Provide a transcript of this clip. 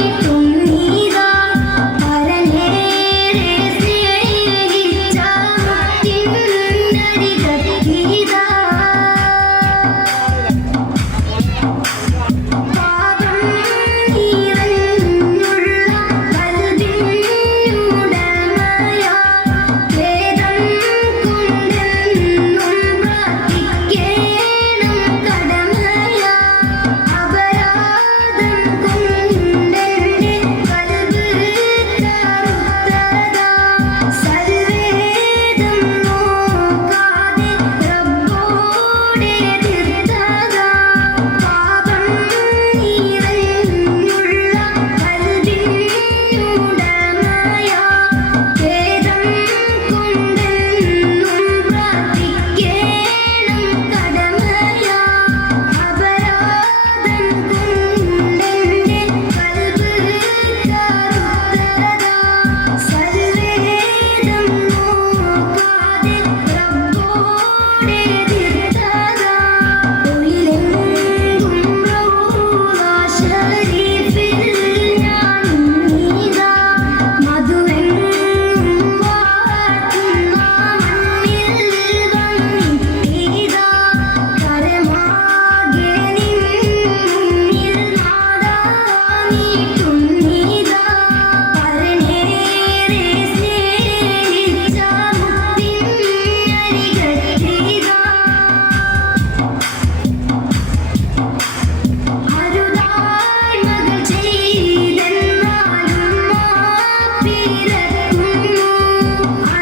you. Thank you.